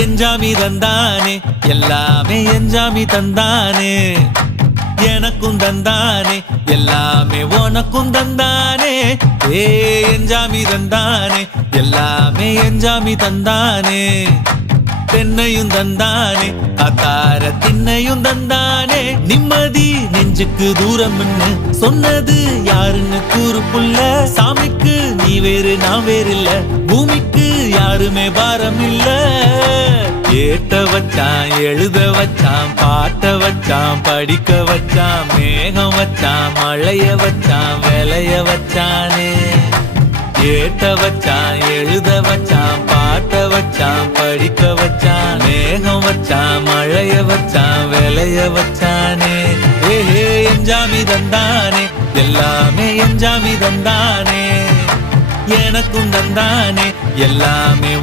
எஞ்சாமி தந்தானே எல்லாமே எஞ்சாமி தந்தானே எனக்கும் தந்தானே எல்லாமே உனக்கும் தந்தானே ஏ எஞ்சாமி தந்தானே எல்லாமே எஞ்சாமி தந்தானே தென்னையும் தந்தானே காத்தார திண்ணையும் தந்தானே நிம்மதி நெஞ்சுக்கு தூரம்னு சொன்னது யாருன்னு கூறு புள்ள சாமிக்கு நீ வேறு நான் வேறு இல்ல பூமிக்கு யாருமே பாரம் இல்ல ஏத்த வச்சான் எழுத வச்சான் பாட்ட வச்சான் படிக்க வச்சான் மேகம் வச்சான் மழைய வச்சான் விளைய வச்சானே ஏத்த வச்சான் எழுத வச்சான் பாட்ட வச்சான் படிக்க வச்சான் மேகம் வச்சான் மழைய வச்சான் விளைய வச்சானே ஏஹே எஞ்சாமி தந்தானே எல்லாமே எஞ்சாமி தந்தானே எனக்கும் தந்தானே எல்லாமே